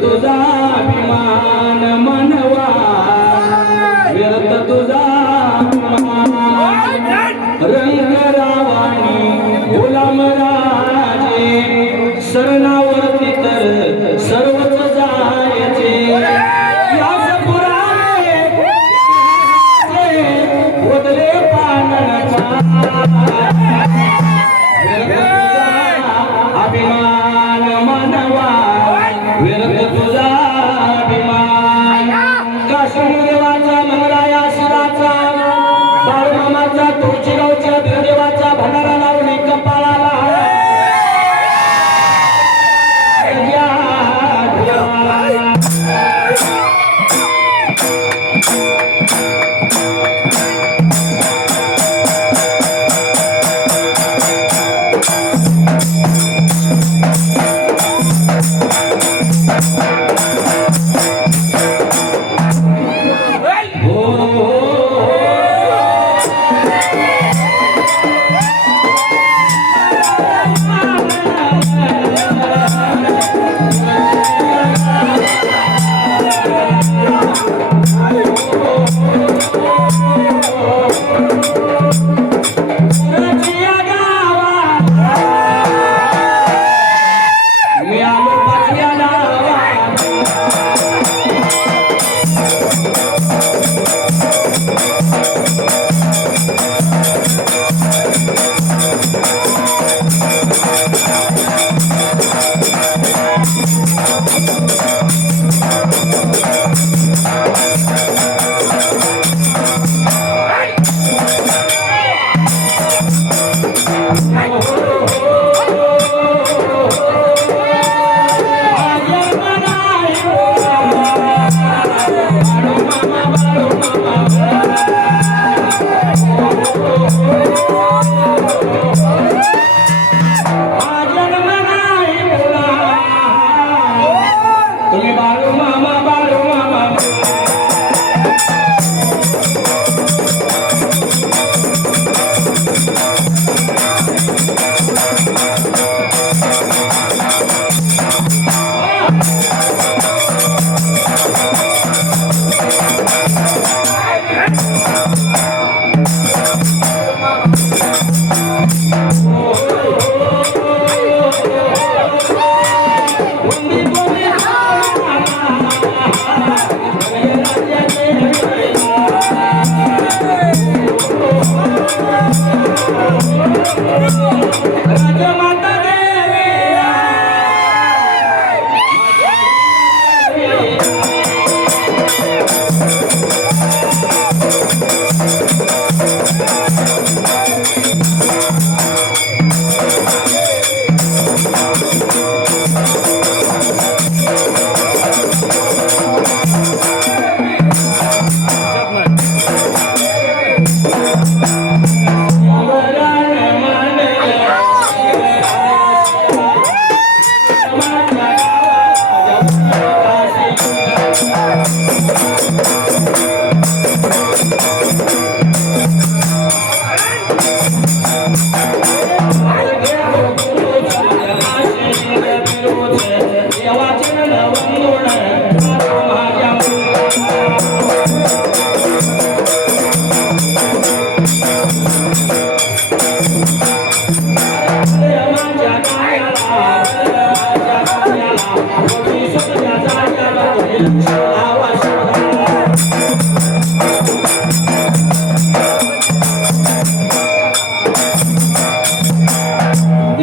तुझा अभिमान मनवा व्यर्थ तुझा रंग रावानी गुलाम राजे शरणावरती तर सर्वच जायचे याच पुराणे उदले पानचा अभिमान मनवा व्यर्थ तुझा अभिमान काश्मीर देवाचा मंगळाया शिराचा बाळूमामाचा तुळशीगावच्या देवाचा भंडारा लावणी कपाळाला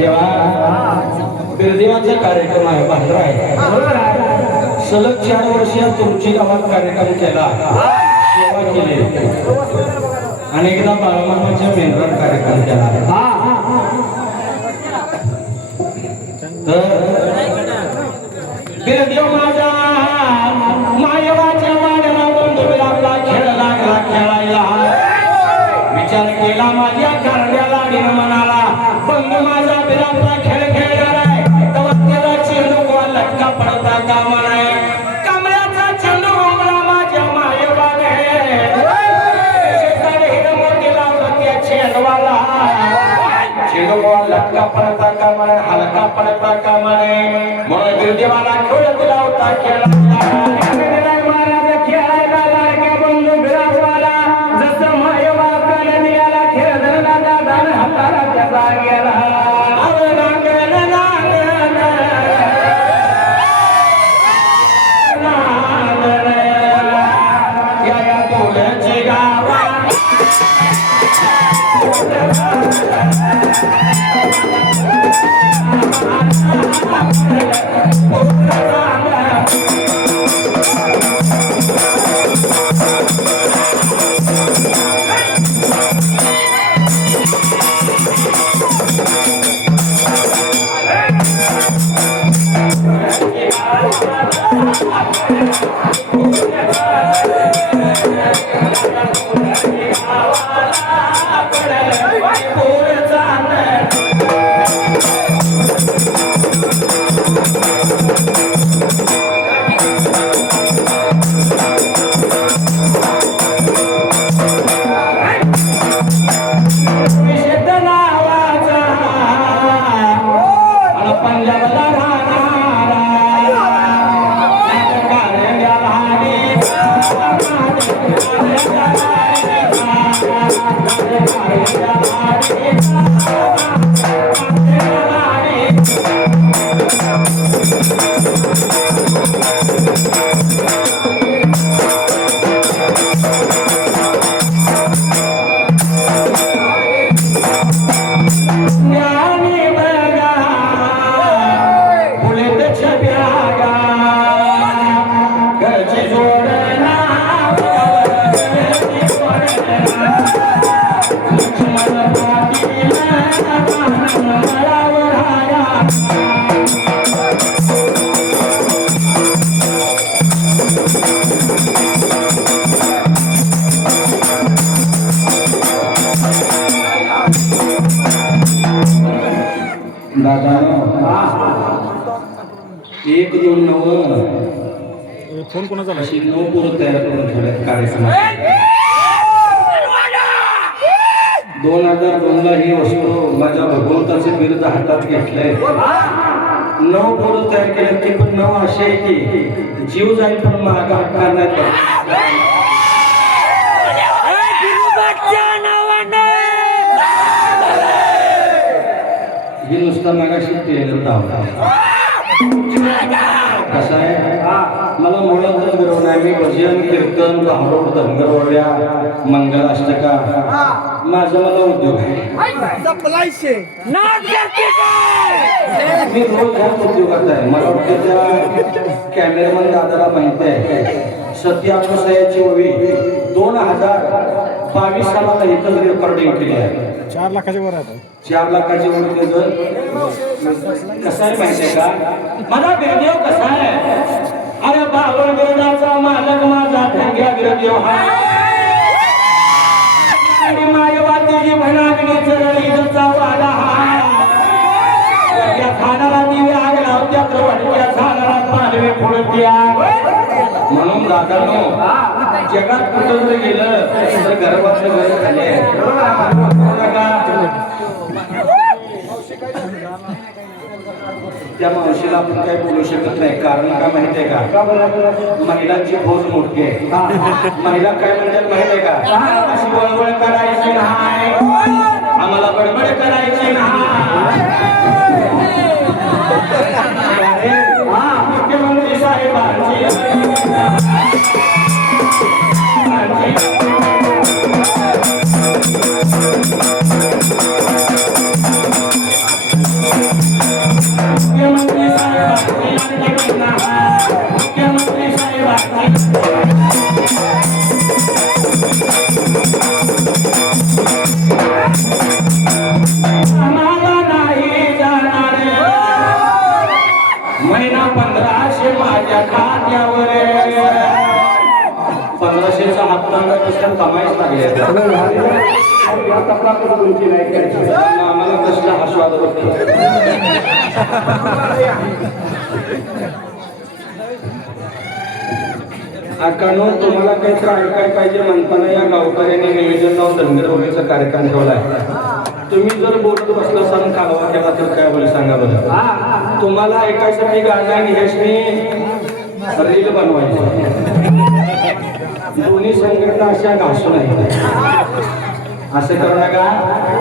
बिरदेवा बिरदेवाचा कार्यक्रम आहे बाहेर आहे सलग 4 वर्ष तुमची गावात कार्यक्रम केला सेवा केली अनेकदा बाळमामाच्या मेंढरात कार्यक्रम केला बिरदेव माझा मायवाच्या वाड्याला बंधू आपला खेळ लागला खेळायला विचार केला माझ्या कारड्या लाडीनं म्हणाला बंधू माझा बिरापला खेळ खेळणार आहे तेव्हा त्याला चेंडू गोवा लटका पडता कामा नये कमळाचा चेंडू गोमला माझ्या मायवाने शेजारी हिनं मोठी लावलं त्या चेंडवाला चेंडू गोवा लटका पडता कामा नये हलका पडता कामा नये म्हणून बिरदेवाला खेळ दिला होता खेळायला एक दोन नव फोन कोणाचा अशी 9 पोरं तयार करून ठेवल्यात कार्यक्रमात 2002 ला ही वस्तू माझ्या भगवंताचे बिरुद हातात घेतलंय 9 पोरं तयार केले ते पण 9 असे आहे की जीव जाईल पण मागा हटणार नाही ही नुसता मागाशी ट्रेलर धावला कसं आहे मला मुळातच बरोबर नाही मी भजन कीर्तन भावरोड धनगरवाड्या मंगलाष्टका माझा मला उद्योग आहे मी रोज ह्याच उद्योगात आहे मला वाटतं त्या कॅमेरामॅन दादाला माहिती आहे सत्याप्रसायाची ओवी 2022 सालाला एकच रेकॉर्डिंग केली आहे 4 लाखाच्या वर आहे 4 लाखाची ओवी त्याचं कसं आहे माहिती आहे का माझा बिरदेव कसा आहे अरे बाबा बिरदाचा मालक माझा धंग्या बिरदेव हा आणि मायवातीची भणागणी चरळीचा वाडा हा त्या खानाला दिवे आग लावत्या तर वाटत्या झाडाला पालवे फोडत्या म्हणून दादानो जगात कुठं जर गेलं तर गर्भाचं घर झाले त्या मावशीला आपण काही बोलू शकत नाही कारण का माहितीये का महिलांची फौज मोठी आहे महिला काय म्हणतात माहितीये का अशी बळबळ करायची नाही आम्हाला बडबड करायची नाही मुख्यमंत्री साहेबांची पांडुरंगापेक्षा कमाईच लागले आम्हाला कसला आस्वाद होतो अकानो तुम्हाला काहीतरी ऐकाय पाहिजे म्हणताना या गावकऱ्यांनी निवेदन लावून धनगरवगेचा कार्यक्रम ठेवलाय तुम्ही जर बोलत बसला सण कालवा केला तर काय बोल सांगा बरं तुम्हाला ऐकायसाठी गाणं आणि यशनी रील बनवायची दोन्ही संघटना अशा घासू नाही असं करू नका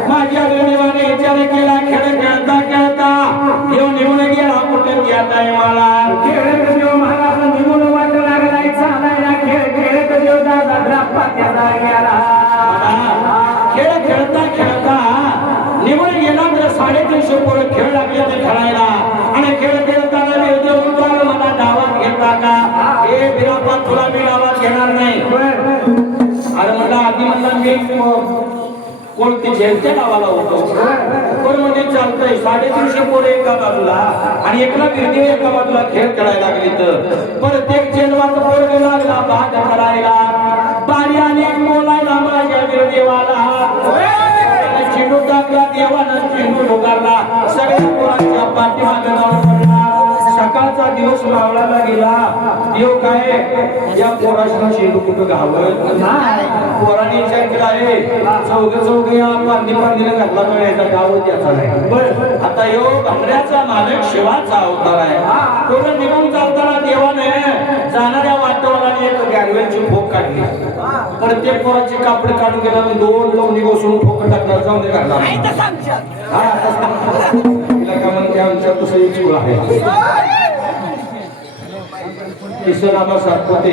माझ्या देवाने विचार केला खेळ खेळता खेळता येऊन निघून गेला कुठे येत आहे मला खेळ देव महाराज निघून वाट लागलाय चालायला खेळ खेळत देव दादा ग्राप्पा त्याला गेला खेळ खेळता खेळता निघून गेला तर 350 पोरं खेळ लागले ते खेळायला आणि खेळ खेळताना देव उतार मला डावात घेता का हे बिरापा तुला मी डावात घेणार नाही अरे म्हणला आधी म्हणला मी कोणती झेलच्या डावाला होतो पण म्हणजे चालतंय 350 पोरं एका बाजूला आणि एकला बिरदेव एका बाजूला खेळ खेळायला लागली तर प्रत्येक झेलवाचा पोरग लागला भाग करायला बारी आणि बोलायला माझ्या बिरदेवाला चेंडू टाकला देवानं चेंडू ढोकारला सगळ्या पोरांच्या पाठीमागे जाऊन पडला सकाळचा दिवस मावळाला गेला देव काय या पोराला चेंडू कुठं घावत पोराने विचार केला आहे चौघ या पांदीला घातला तर याचा गाव त्याचा नाही आता यो भांगऱ्याचा मालक शिवाचा अवतार आहे तो निघून चालताना देवाने जाणाऱ्या वाटवाला एक गॅरवेलची भोग काढली प्रत्येक पोराची कापड काढून गेला 2 लवणी बसून ठोक टाकणार जाऊन घातला का म्हणते आमच्या तसं चूळ आहे किसन आबा सातपुते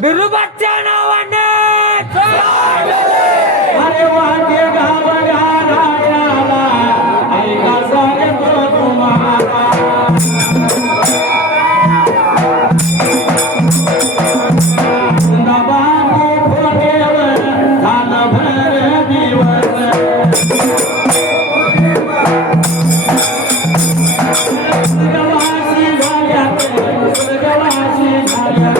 बिरुबाच्या नावाने अरे वाटे गाव घालायला ऐका सारे तो तुम्हाला बाबा फुलेवर झालं भर दिवस गवाशी झाल्यात गवाशी झाल्यात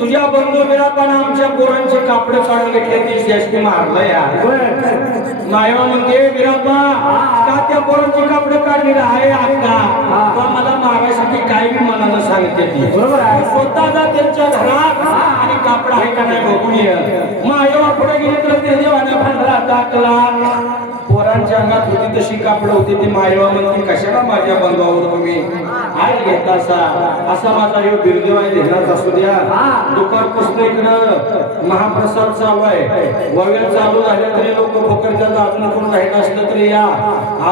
तुझ्या बंधू बिरापाने आमच्या पोरांचे कापडे काढून घेतले ती यशनी मारलं यार मायवा म्हणते बिरापा का त्या पोरांची कापडे काढलेलं आहे अक्का तो मला मागायसाठी काही बी मनानं सांगते ती स्वतः जा त्यांच्या घरात आणि कापड आहे का नाही बघून ये मायवा पुढे गेली तर ते देवाने भांडला टाकला पोरांच्या अंगात होती तशी कापड होती ती मायवा म्हणते कशाला माझ्या बंधवावर तुम्ही हाय घेता असा माझा यो बिरदेव आहे ध्यानात असू द्या दुपारपासून इकडं महाप्रसाद चालू आहे वगैरे चालू झाले तरी लोक फकरच्या अजून कोण राहिलं असलं तरी या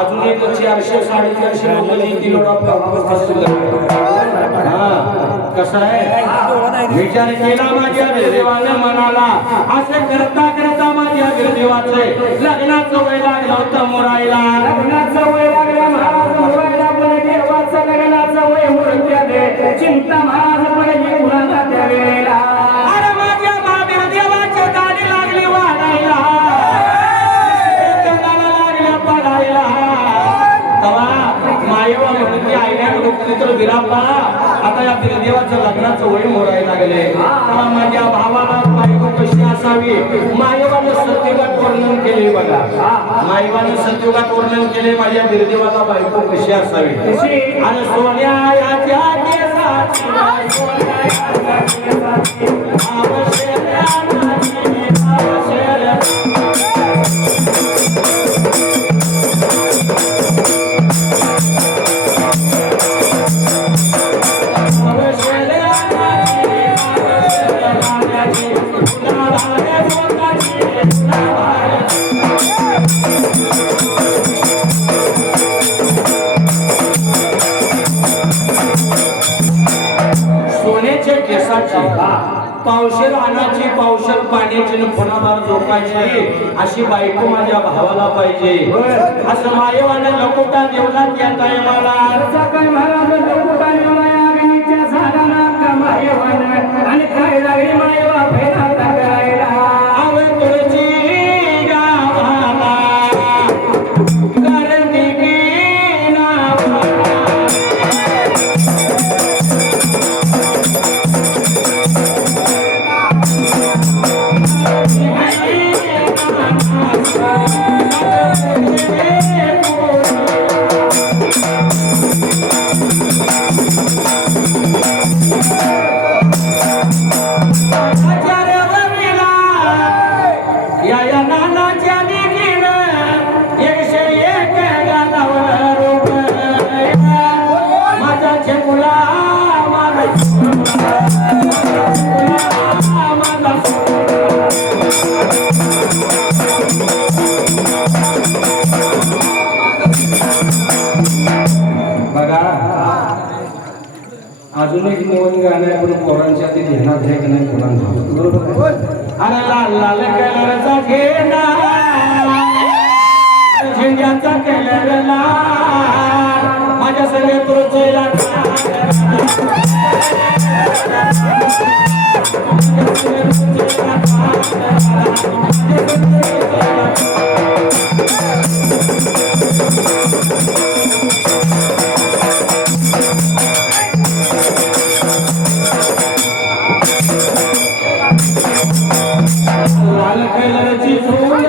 अजूनही 400 450 लोक येतील कसं आहे विचार केला माझ्या बिरदेवाने मनाला असे करता करता माझ्या बिरदेवाचे लग्नाचं वय लागलं होतं मोरायला लग्नाचं वय लागलं मोरायला पण देवाचं लग्नाचं वय मुरत्या चिंता महाराज पडली मुलाला त्या वेळेला अरे माझ्या महाबीर देवाची गाडी लागली वाढायला लागल्या पडायला तवा मायवा म्हणून आईने तर विरापा आता या देवाच्या लग्नाचं वय मोडायला लागले माझ्या भावाला बायको कशी असावी मायवाने सत्यवात वर्णन केले बघा मायवाने सत्यवात वर्णन केले माझ्या बिरदेवाला बायको कशी असावी आणि सोन्या याच्या केसाची शेताची पावशेर अन्नाची पावशेर पाण्याची फणाभार झोपायची अशी बायको माझ्या भावाला पाहिजे असं मायेवाने लकोटा देवलात येत आहे मला काय महाराज लकोटा माया अग्नीच्या झाडाला का मायवान आणि काय लागली मायवा भैरा करायला आवे तुळशी गावाला करती की नावा या नानाच्या दिगीनं एकशे एक गालावर रोप माझा झेमुला बघा अजून एक नवीन गाणं आहे पण पोरांच्या ते ध्यानात आहे की नाही पोरांना बरोबर अरे लाल लाल कलरचा घेणा झेंड्याचा कलर लाल माझ्या सगळे तुळशीला लाल कलरची झोल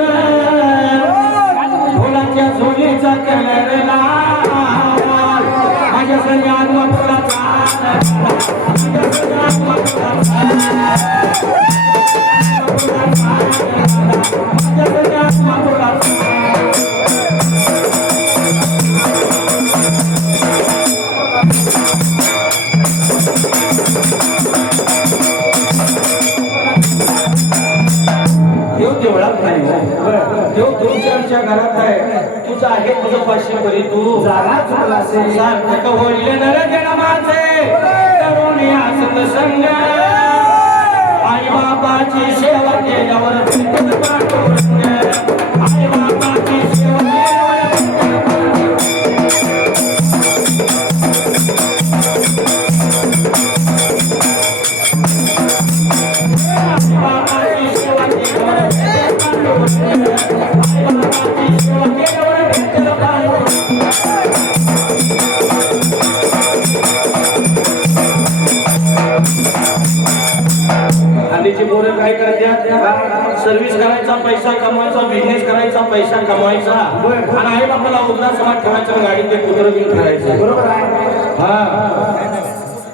फुलाच्या झोलीचा कलर लाल माझ्या सगळ्यात देव देवळात नाही देव तुमच्या घरात आहे तुझं आहे तुझं पाशी बरी तू सार्थक होईल नर जन्माचे तरुणी असत संग आई बाबाची सेवा केल्यावर आई बाबाची सेवा हल्लीची पोरं काय करतात सर्व्हिस करायचा पैसा कमवायचा बिझनेस करायचा पैसा कमवायचा आणि आई बापाला उद्रा समाज ठेवायचा गाडीत ते कुत्र घेऊन फिरायचं बरोबर आहे हा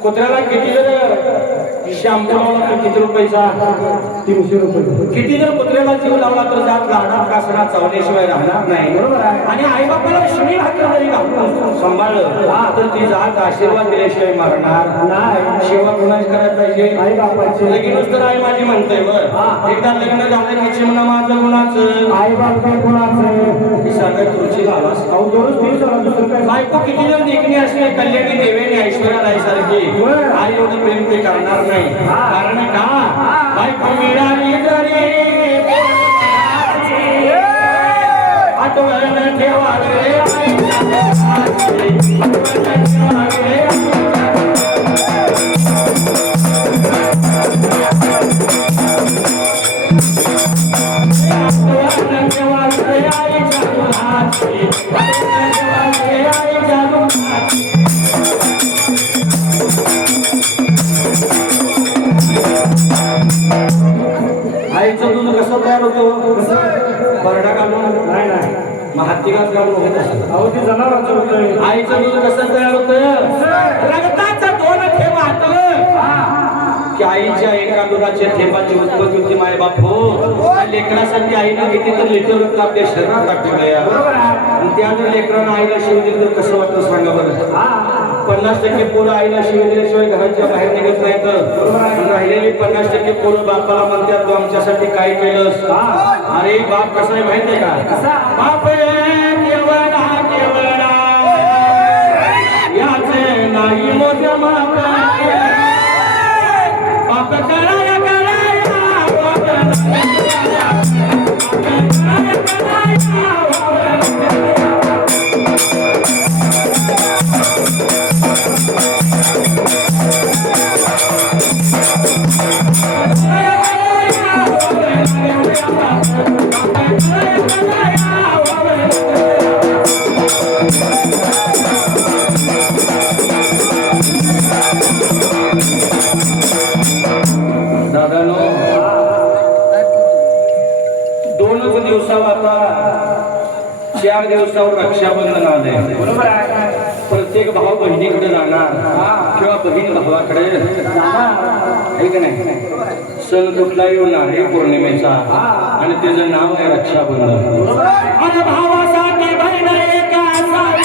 कुत्र्याला किती जर शॅम्पू लावला तर किती रुपयाचा 300 रुपये किती जर कुत्र्याला जीव लावला तर जात लाडात कासरा चावल्याशिवाय राहणार नाही बरोबर आहे आणि आई बापाला शिणी भाकर जरी घालून सांभाळलं तर ती जात आशीर्वाद दिल्याशिवाय मरणार नाही सेवा कोणाच करायला पाहिजे आई बापाची लगीनच तर आई माझी म्हणतोय बर एकदा लग्न झालं की चिमणं माझं गुणाचं आई बाप गुणाचं ही सांगत तुळशी आलास बायको किती जण देखणी असणे कल्याणी देवेने ऐश्वर्या राईसारखी आई एवढं प्रेम ते करणार नाही कारण का बायको मिळाली जरी आठवण ठेवा आईचं दूध कसं तयार होतं बरडा घालून नाही मग हत्ती घास घालून होत असतं जनावरांचं होतं आईचं दूध कसं तयार होतं रगताचं दोन थेंब हातलं की आईच्या एका दुधाच्या थेंबाची उत्पत्ती होती माय बाप हो लेकरासाठी आईनं किती तर लिटर रक्त आपल्या शरीरात टाकलेलं आणि त्या जर लेकरानं आईला शिव दिली तर कसं वाटतं सांगा बरं 50% पोरं आईला शिव दिल्याशिवाय घराच्या बाहेर निघत नाही तर राहिलेली 50% पोरं बापाला म्हणतात तू आमच्यासाठी काय केलंस अरे बाप कसा आहे माहितीये का बाप केवळा केवळा याचे नाही मोठ्या माप दादानो, 2च दिवसावर आता 4 दिवसावर रक्षाबंधन आले. बरोबर आहे. प्रत्येक भाऊ बहिणीकडे जाणार किंवा बहीण भावाकडे आहे की नाही. सण कुठला येणार आहे पौर्णिमेचा आणि त्याचं नाव आहे रक्षाबंधन. आणि भावासाठी बहीण एक असावी.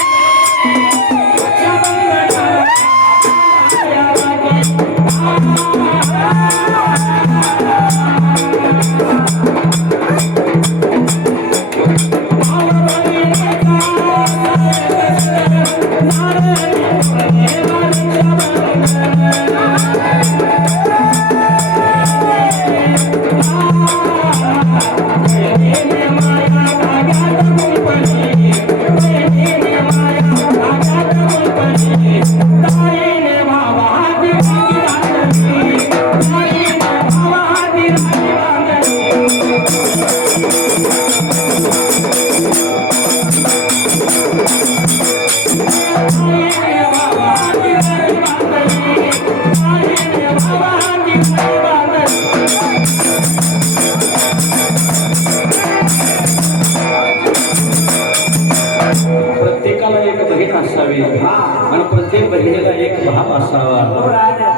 प्रत्येकाला एक बहीण असावी आणि प्रत्येक बहिणीला एक भाव असावा.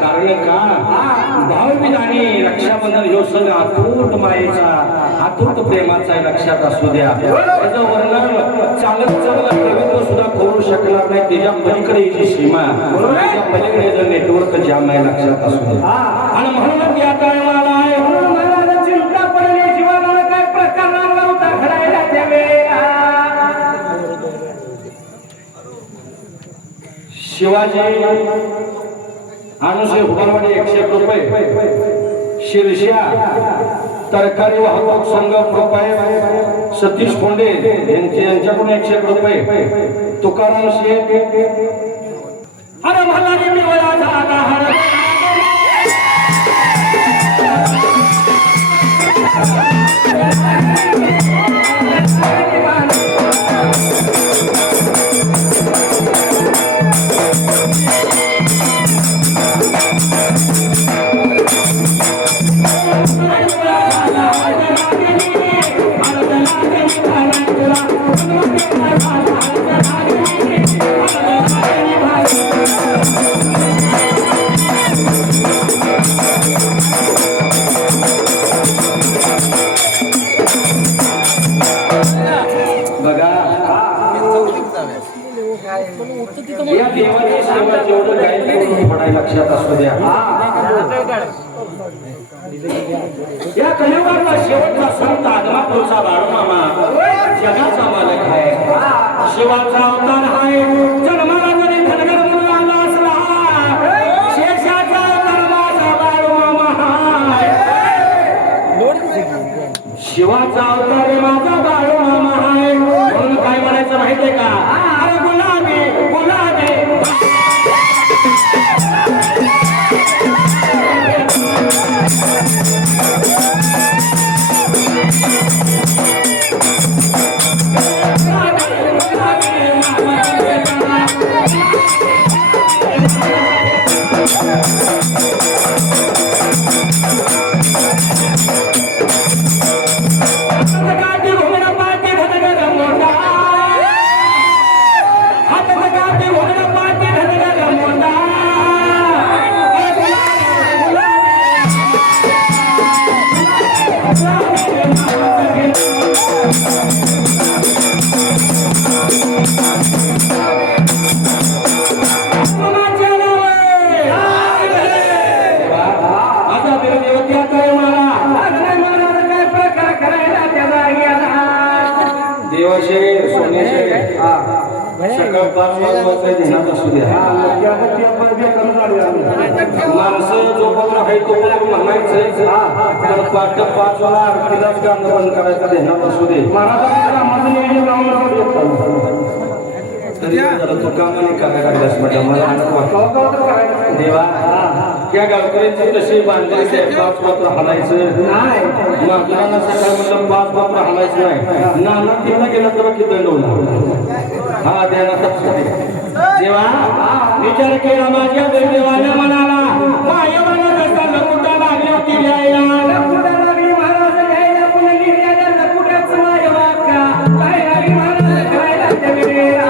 कारण का भावबीज आणि रक्षाबंधन ह्यो सण अतूट मायेचा अतूट प्रेमाचा आहे. लक्षात असू द्या. त्याचं वर्णन चालत रवींद्र सुद्धा करू शकणार नाही. त्याच्या पलीकडे ही जी सीमा त्याच्या पलीकडे जर नेटवर्क जाम आहे. लक्षात असू द्या. आणि म्हणून त्या टायमाला आहे म्हणून मला चिंता पडली. जीवनाला काय प्रकार नव्हता घडायला त्या वेळेला. शिवाजी अनुसे हुबारवाडी 101 रुपये. शिरश्या तरकारी वाहतूक संघ रुपये. सतीश फोंडे यांच्याकडून 101 रुपये. तुकाराम शेख. अरे मला मी वया झाला हर बघा या देवाची सेवा जेवढं गाईल तेवढं पडायला. लक्षात असू द्या. या कलियुगातला शेवटचा संत आदमापूरचा बाळूमामा जगाचा मालक आहे. शिवाचा अवतार आहे. जन्माला जरी धनगर म्हणून आला असला शेषाचा अवतार माझा बाळूमामा आहे. शिवाचा अवतार माझा बाळूमामा आहे. म्हणून काय म्हणायचं माहितीये का. अरे गुलाबी गुलाबी सकाळ 5 वाजता ध्यानात असू द्या. माणसं जोपर्यंत आहे तोपर्यंत म्हणायचंय. तर 5 वाला आरतीलाच गाणं बंद करायचं ध्यानात असू दे. तरी जरा तू कामाने करायला लागलास म्हटलं मला देवा त्या गावकऱ्यांची कशी बांधायचे 5 पात्र हलायचं नाही महाराजांना सकाळ म्हणलं 5 पात्र हलायचं नाही नाना तिला गेला तर किती दंड होणार हा देवा देवा विचार केला माझ्या देवाने म्हणाला मायवाला रस्ता लकुटा लागली होती लिहायला लकुटा लागली महाराज घ्यायला पुन्हा निर्याला लकुट्याच मायवा का काय लागली महाराज खायला जगरेला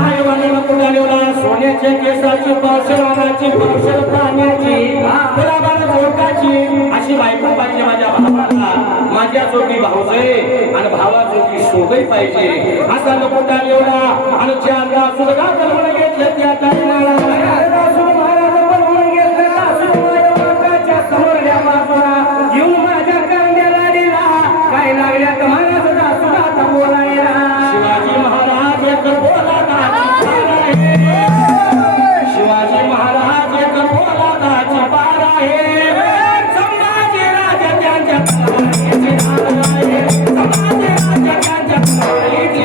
मायवाला लकुटा लिहला सोन्याच्या केसाची पावसराची पावसर प्राण्याची गुलाबाला झोकाची अशी बायको पाहिजे माझ्या भावाला माझ्या जोडी भाऊजे आणि भावा जोडी शोभई पाहिजे असा लकुटा लिहला आणि चारला सुरगा करून घेतले त्या टाइमाला शिवाजी महाराज एक बोलादाची पार आहे संभाजी राजा त्यांच्या तालीची धार आहे संभाजी राजा त्यांच्या तालीची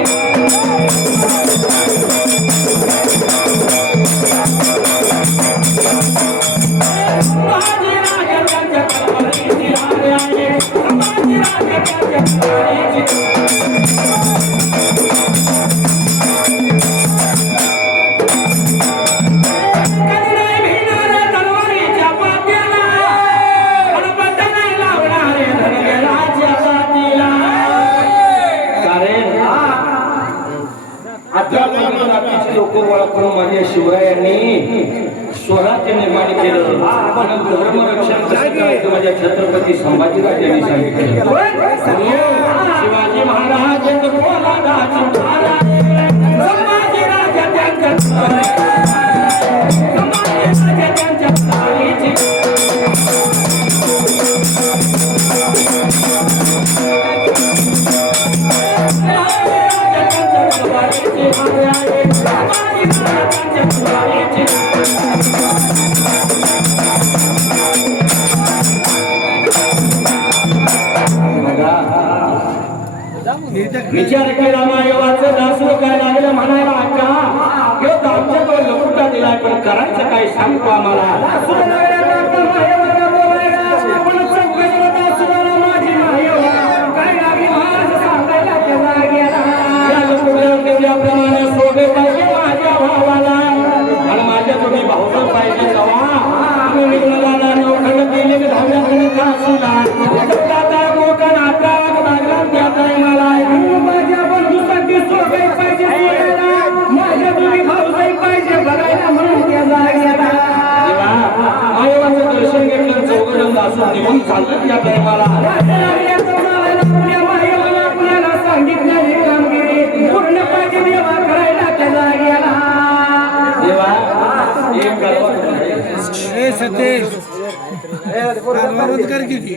संभाजी राजा त्यांच्या तालीची धार आहे संभाजी राजा त्यांच्या तालीची लोक ओळखून माझ्या शिवरायांनी स्वराज्य निर्माण केलं पण धर्मरक्षण कसं करायचं माझ्या छत्रपती संभाजीराजांनी सांगितलं शिवाजी महाराज एक बोलादाची धार आहे संभाजी राजा त्यांच्या संभाजी राजा त्यांच्या तालीची विचार केला मायवाचं दासू काय लागलं म्हणायला का किंवा आमच्याकडे लकुटा दिलाय पण करायचं काय सांगतो आम्हाला प्रमाणे शोभे पाहिजे माझ्या भावाला आणि माझ्या तुम्ही भाऊ पाहिजे जावा आम्ही निघाला नोखंड केले धावल्याकडे का कोकण आता लागला त्या टायमाला माझ्या बंधूसाठी सोबई पाहिजे माझ्या तुम्ही भाऊसाई पाहिजे बघायला म्हणून त्या जागेला आयोगाचं दर्शन घेतलं चौघजण असून निघून चाललं त्या टायमाला आपल्याला सांगितलेली कामगिरी पूर्ण पाहिजे देवा करायला त्या जागेला देवा एक सतेज कर किती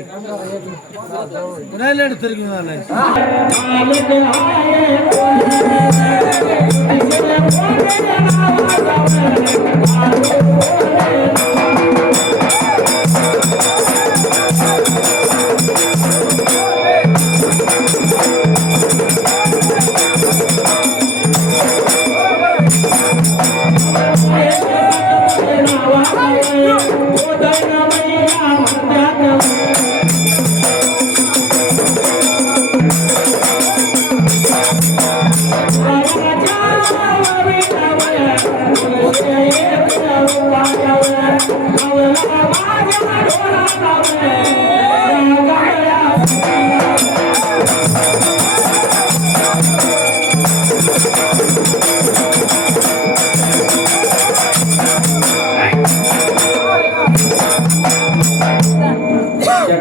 राहिलं तर घेऊन आलाय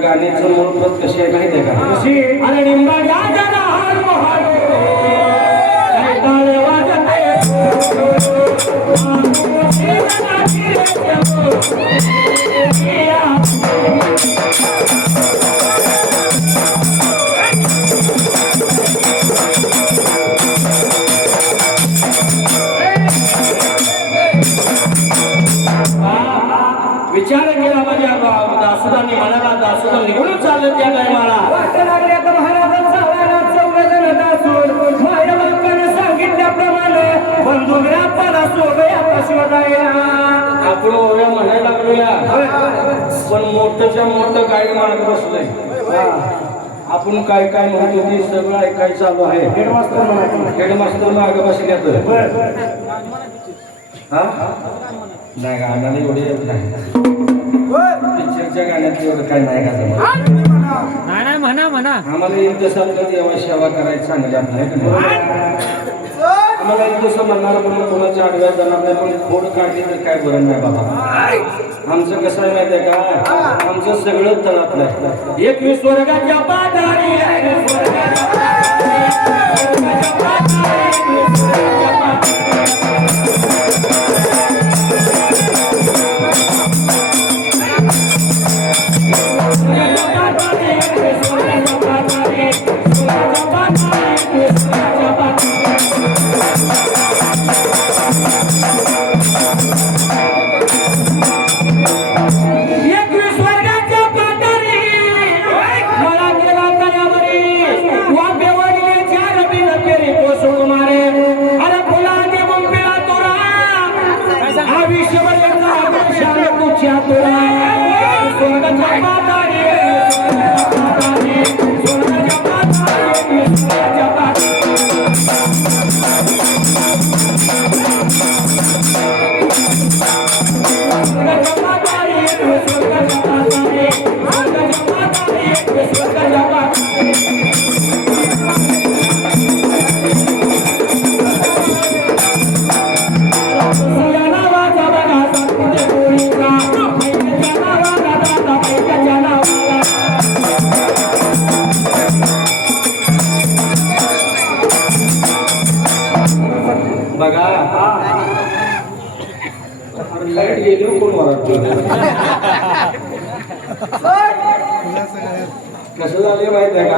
गाण्याचं मूलभूत कशी आहे माहिती आहे का अरे निंबा गाजाला हालो हालो काय ताळे वाजते विचार केला माझ्या दासुदांनी म्हणाला दासुदा निघून चाललं त्या टायमाला वाट लागल्या तर महाराजांचा चौघजण दासून माझ्या बापाने सांगितल्याप्रमाणे बंधुगऱ्या पला सोबया शोधायला आपण ओव्या म्हणायला लागलोया पण मोठंच्या मोठं गाईड मारत बसलंय आपण काय काय म्हणत होती सगळं ऐकायचं चालू आहे हेडमास्तर म्हणायचं हेडमास्टर मागे बसल्यात हा नाही गाण्याला एवढे येत नाही पिक्चरच्या गाण्यात एवढं काय नाही का जमत. नाही म्हणा म्हणा आम्हाला एक दिवसात देवा सेवा करायची सांगली आपल्याला आम्हाला एक दिवस म्हणणार म्हणून कोणाच्या आडव्या जाणार नाही पण खोड काढली तर काय बरं नाही बाबा आमचं कसं आहे माहिती आहे का आमचं सगळं तळातलं आहे 21 वर्गाच्या पादारी बघा लाईट गेली कोण वरत कसं झालं माहित आहे का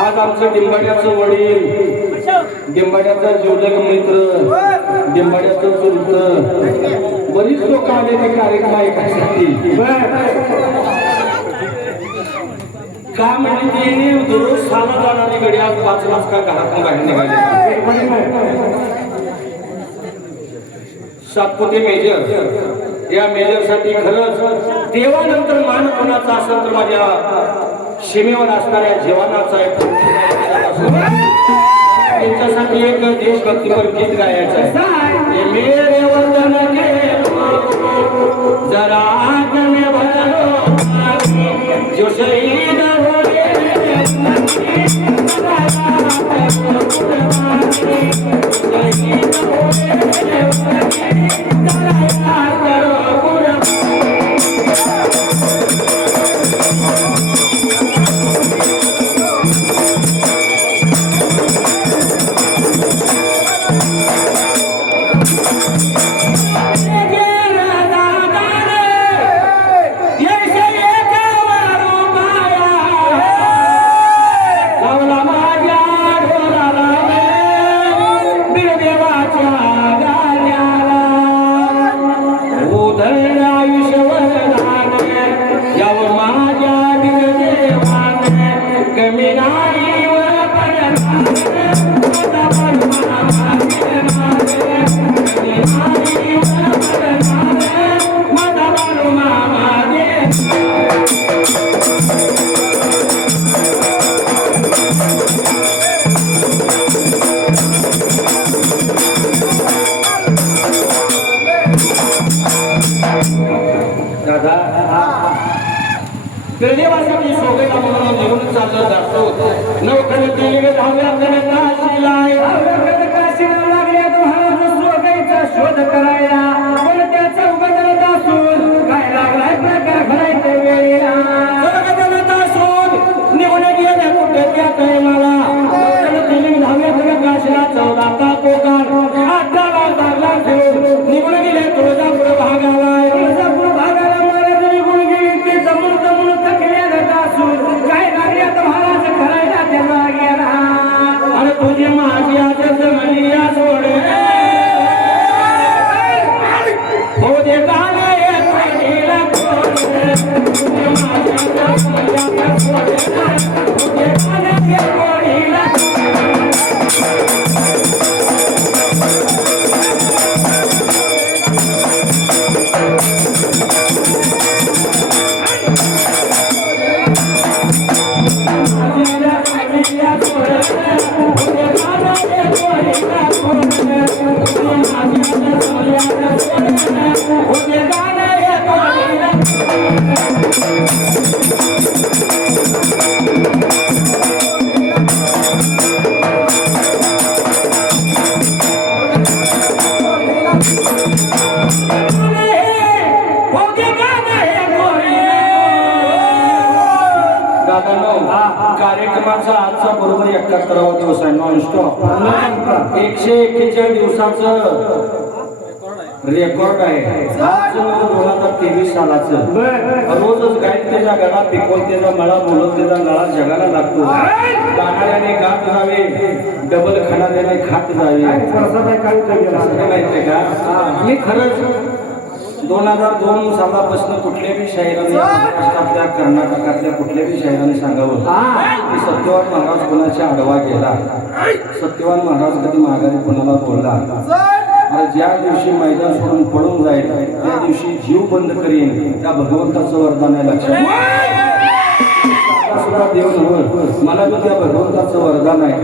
आज आमचं डिंबाड्याचं वडील डिंबाड्याचा जीवलग मित्र डिंबाड्याचं चुलत बरीच लोक आले ते कार्यक्रम ऐकायसाठी का म्हणजे ते दररोज साला जाणारी गडी आज 5 वाजता घरातून बाहेर निघाले सातपुते मेजर या मेजरसाठी खरंच देवानंतर मान कोणाचा असेल तर माझ्या सीमेवर असणाऱ्या जवानाचा त्यांच्यासाठी एक देशभक्तीपर गीत गायचं आहे मेरे वतन के जरा आग में भरो जो शहीद हुए गळेवासाठी सोबेला म्हणून निघून चाललं जातो नवखड केली धाव्याकडे काशीला लागल्या तुम्हाला सोगायचा शोध करायला पण त्याचा उगत असून काय लागलाय प्रकार भरायचा वेळेला शोध निघून गेल्या कुठे त्या टायमाला धाव्याकडे काशीला 14 का पोकार 18 लागला ठेवून निघून गेले तुळजापूर भागाला तुझे माझी आज जमली सोडे कार्यक्रमाचा आजचा बरोबर 71वा दिवस आहे. नॉन स्टॉप 141 दिवसाचं रेकॉर्ड आहे. आजचं 2023 सालाचं रोजच गायत त्याच्या गळा पिकवून त्याचा मळा बोलत त्याचा गळा जगाला लागतो. गाणाऱ्याने गात जावे, डबल खाणाऱ्याने खात जावे. माहितीये का मी खरंच 2002 सालापासून कुठल्याही शाहिराने महाराष्ट्रातल्या कर्नाटकातल्या कुठल्याही शाहिराने सांगावं की सत्यवान महाराज कोणाच्या आडवा गेला, सत्यवान महाराज कधी माघारी कोणाला बोलला. अरे ज्या दिवशी मैदान सोडून पडून जाईल त्या दिवशी जीव बंद करीन त्या भगवंताचं वरदान आहे. लक्षात सुद्धा देव नव्हतं, मला तर त्या भगवंताचं वरदान आहे.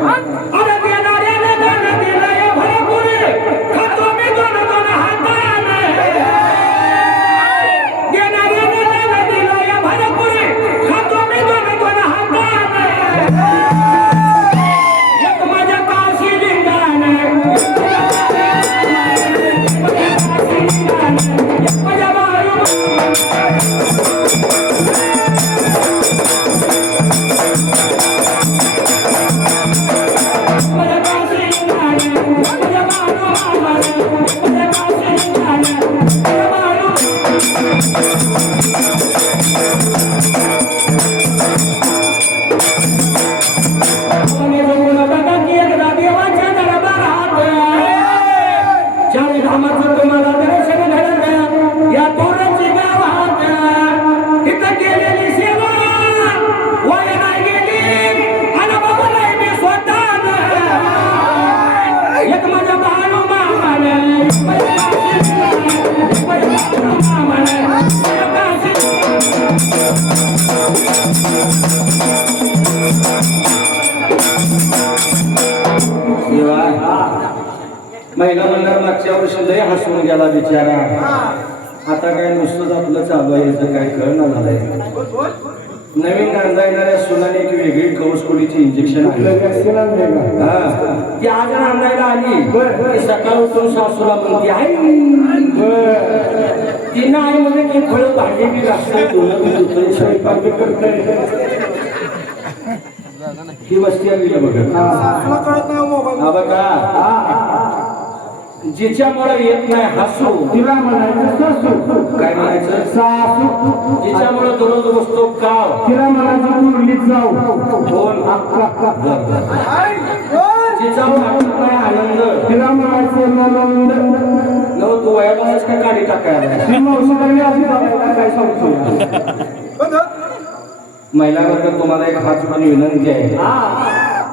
महिला मंडळ मागच्या वर्षी लय हसून गेला बिचारा. आता काय नुसतंच आपलं चालू आहे, याचं काय कळणं झालंय. नवीन नांदा येणाऱ्या सुनाने एक वेगळी कवचकोलीची इंजेक्शन आली. ती आज नांदायला आली की सकाळ उठून सासूला म्हणते आई तिनं आई मध्ये की फळ भाजी बी लागतं, धुणं बी धुतंय, स्वयंपाक बी करतंय. ही वस्ती आली बघा. जिच्यामुळे येत नाही हसू तिला म्हणायचं सासू. काय म्हणायचं सासू. जिच्यामुळे दररोज बसतो काव तिला म्हणायचं मुरलीत जाऊ. फोन जिच्यावर वाटत नाही आनंद तिला म्हणायचं आनंद. न तू वयापासूनच काय काढी टाकायला काय सांगतो. महिलांबद्दल तुम्हाला एक हात जोडून विनंती आहे.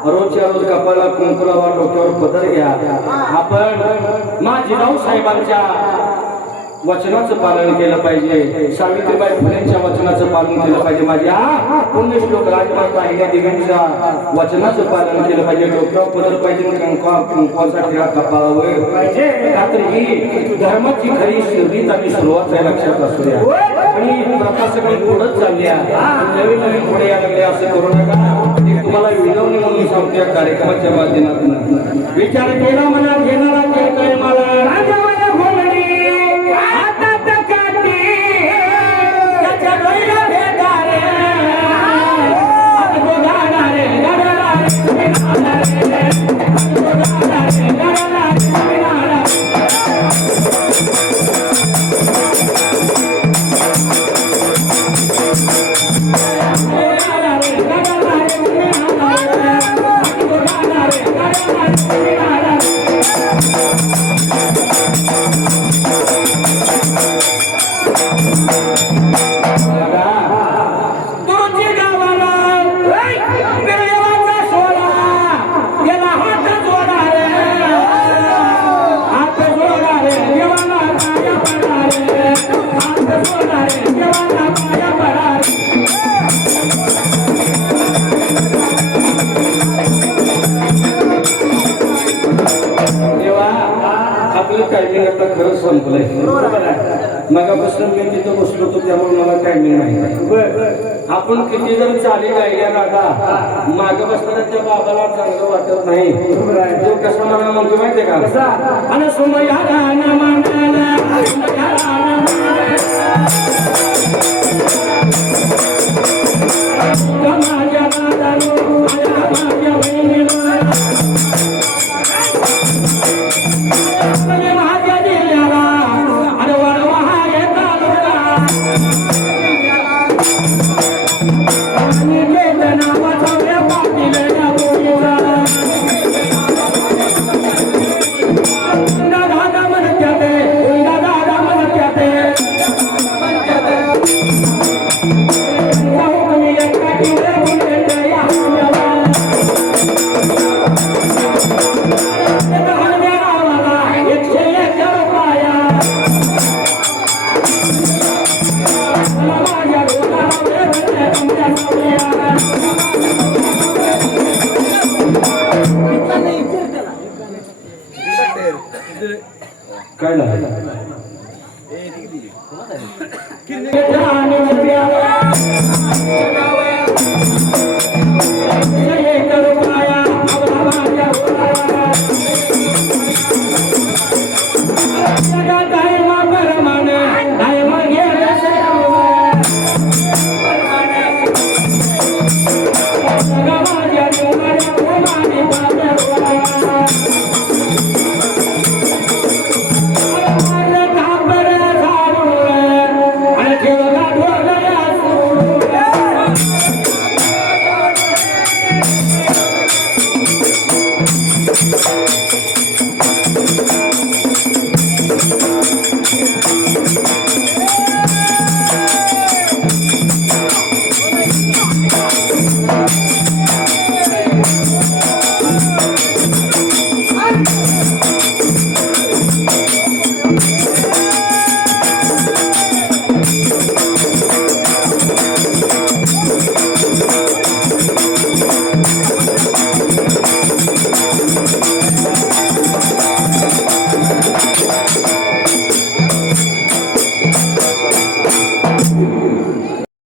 रोजच्या रोज कपाला कुंकू लावा, डोक्यावर पदर घ्या. आपण जिजाऊ साहेबांच्या वचनाचं पालन केलं पाहिजे. सावित्रीबाई फुलेंच्या वचनाचं पालन केलं पाहिजे. माझ्या पुण्यश्लोक राजमाता अहिल्यादेवींच्या वचनाचं पालन केलं पाहिजे. डोक्यावर पदर पाहिजे, कुंकवाचा टिळा कपाळावर पाहिजे. रात्री ही धर्माची खरी सुरुवात आणि सुरुवात आहे, लक्षात असू द्या. आणि प्रथा सगळी पुढंच चालली आहे, नवीन नवीन पुढे यायला लागले. असं करू नका. तुम्हाला विनवणी म्हणून सांगतो या कार्यक्रमाच्या माध्यमातून. विचार केला मला घेणारा केलंय मला मगापासून मी तिथं बसलो तो त्यामुळे मला टायमिंग नाही. आपण किती जर चाली गायल्या दादा मागे बसताना त्या बाबाला चांगलं वाटत नाही. तो कसा मला म्हणतो माहितीये का? आणि सुमया गाणं म्हणाला, सुमया गाणं म्हणाला. माझ्या दादाला, माझ्या बहिणीला, माझ्या जिल्ह्याला आणि वळवा हा हे तालुका. आणि केलं नावाचा पाटील या बोलीला. दादा म्हणत्यात, दादा म्हणत्यात, जाऊ एका किल्ले बोलले या हल्ल्याला. हल्ल्या नावाला 101 रुपया. माझ्या डोळ्याला तुमच्या सावल्या. काय झालं?